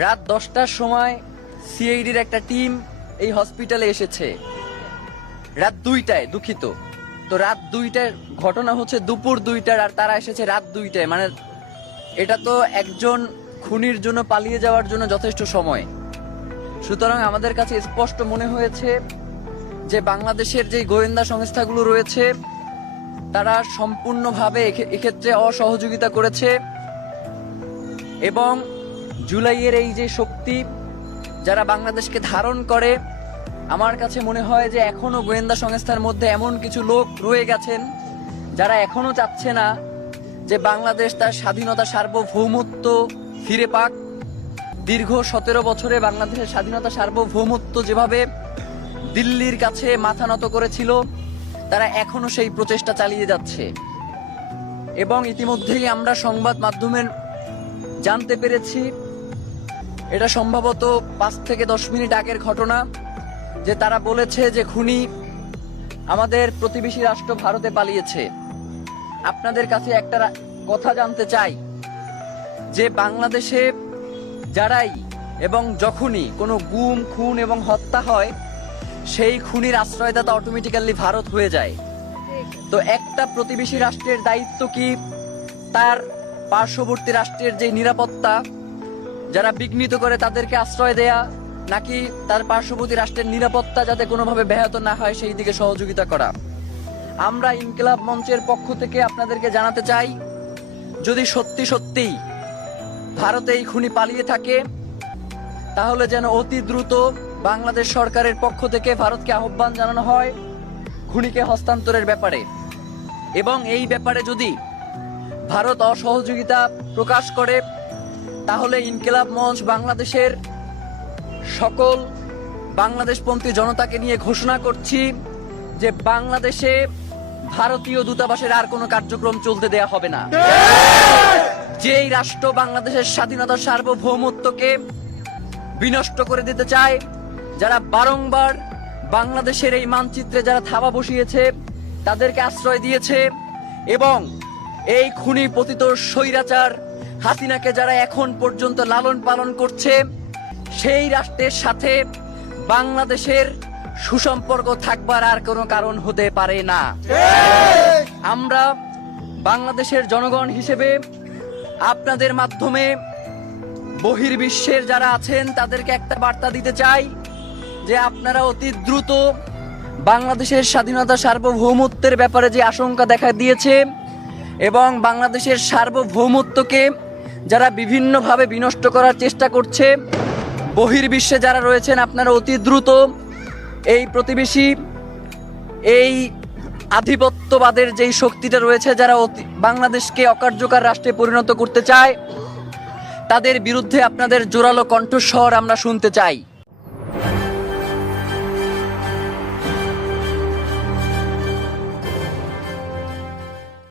রাত 10টার সময় সিআইডির একটা টিম এই হসপিটালে এসেছে। রাত 2টায়, দুঃখিত। তো রাত 2টায় ঘটনা হচ্ছে দুপুর 2টার, আর তারা এসেছে রাত 2টায়। মানে এটা তো একজন খুনির জন্য পালিয়ে যাওয়ার জন্য যথেষ্ট সময়। সুতরাং আমাদের কাছে স্পষ্ট মনে হয়েছে যে বাংলাদেশের যে গোয়েন্দা সংস্থাগুলো রয়েছে তারা সম্পূর্ণভাবে এক্ষেত্রে অসহযোগিতা করেছে, এবং জুলাইয়ের এই যে শক্তি যারা বাংলাদেশকে ধারণ করে, আমার কাছে মনে হয় যে এখনো গোয়েন্দা সংস্থার মধ্যে এমন কিছু লোক রয়ে গেছেন যারা এখনো চাচ্ছে না যে বাংলাদেশ তার স্বাধীনতা সার্বভৌমত্ব ফিরে পাক। দীর্ঘ 17 বছরে বাংলাদেশের স্বাধীনতা সার্বভৌমত্ব যেভাবে দিল্লির কাছে মাথা নত করেছিল, তারা এখনো সেই প্রচেষ্টা চালিয়ে যাচ্ছে। এবং ইতিমধ্যেই আমরা সংবাদ মাধ্যমের জানতে পেরেছি, এটা সম্ভবত 5 থেকে 10 মিনিট আগের ঘটনা, যে তারা বলেছে যে খুনি আমাদের প্রতিবেশী রাষ্ট্র ভারতে পালিয়েছে। আপনাদের কাছে একটা কথা জানতে চাই যে বাংলাদেশে যারাই এবং যখনই কোনো গুম, খুন এবং হত্যা হয়, সেই খুনির আশ্রয়দাতা অটোমেটিক্যালি ভারত হয়ে যায়। তো একটা প্রতিবেশী রাষ্ট্রের দায়িত্ব কি তার পার্শ্ববর্তী রাষ্ট্রের যে নিরাপত্তা যারা বিঘ্নিত করে তাদেরকে আশ্রয় দেয়া, নাকি তার পার্শ্ববর্তী রাষ্ট্রের নিরাপত্তা যাতে কোনোভাবে ব্যাহত না হয় সেই দিকে সহযোগিতা করা? আমরা ইনকিলাব মঞ্চের পক্ষ থেকে আপনাদেরকে জানাতে চাই, যদি সত্যি সত্যিই ভারতে এই খুনি পালিয়ে থাকে, তাহলে যেন অতি দ্রুত বাংলাদেশ সরকারের পক্ষ থেকে ভারতকে আহ্বান জানানো হয় খুনিকে হস্তান্তরের ব্যাপারে। এবং এই ব্যাপারে যদি ভারত অসহযোগিতা প্রকাশ করে, তাহলে ইনকিলাব মঞ্চ বাংলাদেশের সকল বাংলাদেশপন্থী জনতাকে নিয়ে ঘোষণা করছি যে বাংলাদেশে ভারতীয় দূতাবাসের আর কোনো কার্যক্রম চলতে দেয়া হবে না। যেই রাষ্ট্র বাংলাদেশের স্বাধীনতার সার্বভৌমত্বকে বিনষ্ট করে দিতে চায়, যারা বারংবার বাংলাদেশের এই মানচিত্রে যারা থাবা বসিয়েছে তাদেরকে আশ্রয় দিয়েছে, এবং এই খুনি পতিত স্বৈরাচার হাসিনাকে যারা এখন পর্যন্ত লালন পালন করছে, সেই রাষ্ট্রের সাথে বাংলাদেশের সুসম্পর্ক থাকবার আর কোনো কারণ হতে পারে না। আমরা বাংলাদেশের জনগণ হিসেবে আপনাদের মাধ্যমে বহির্বিশ্বের যারা আছেন তাদেরকে একটা বার্তা দিতে চাই যে আপনারা অতি দ্রুত বাংলাদেশের স্বাধীনতা সার্বভৌমত্বের ব্যাপারে যে আশঙ্কা দেখা দিয়েছে এবং বাংলাদেশের সার্বভৌমত্বকে যারা বিভিন্নভাবে বিনষ্ট করার চেষ্টা করছে, বহির্বিশ্বে যারা রয়েছেন, আপনারা অতি দ্রুত এই প্রতিবেশী এই আধিপত্যবাদের যেই শক্তিটা রয়েছে, যারা বাংলাদেশকে অকার্যকর রাষ্ট্রে পরিণত করতে চায়, তাদের বিরুদ্ধে আপনাদের জোরালো কণ্ঠস্বর আমরা শুনতে চাই।